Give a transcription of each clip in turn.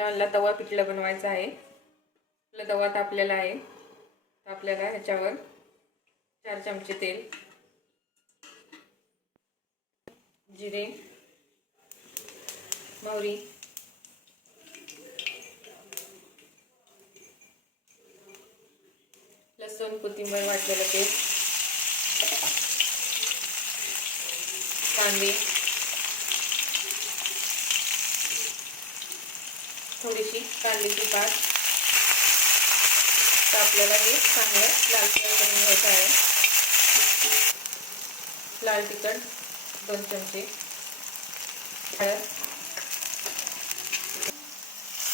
आपल्याला तवा पिठलं बनवायचं आहे। आपला तवा तापलेला आहे। आपल्याला ह्याच्यावर 4 चमचे तेल, जिरे, मोहरी, लसूण, कोथिंबीर वाटलेलं पेस्ट, कांदे, थोडीशी कांद्याची पात, तर आपल्याला हे चांगलं लालसर करून घ्यायचं आहे। लाल तिखट 2 चमचे, हळद,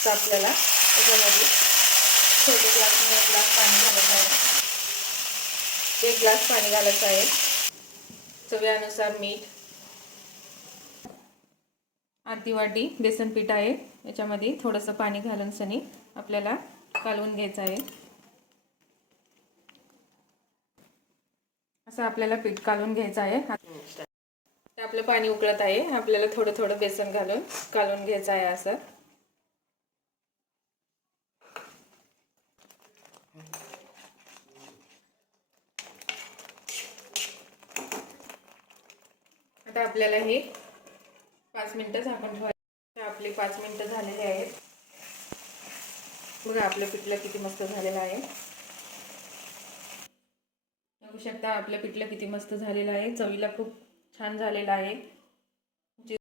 तर आपल्याला त्याच्यामध्ये छोटे ग्लासने 1 ग्लास पाणी घालायचं आहे। 1 ग्लास पाणी घालायचं आहे। चवीनुसार मीठ, अर्धी वाटी बेसन पीठ आहे। याच्यामध्ये थोडंसं पाणी घालून सनी आपल्याला कालवून घ्यायचं आहे। असं आपल्याला पीठ कालवून घ्यायचं आहे। आपलं पाणी उकळत आहे। आपल्याला थोडं थोडं बेसन घालून कालवून घ्यायचं आहे। असं आता आपल्याला हे 5 मिनिटं झाकून ठेवायचं। आपले 5 मिनिटं झालेले आहेत। बघा आपलं पिठलं किती मस्त झालेलं आहे। बघू शकता आपलं पिठलं किती मस्त झालेलं आहे। चवीला खूप छान झालेलं आहे।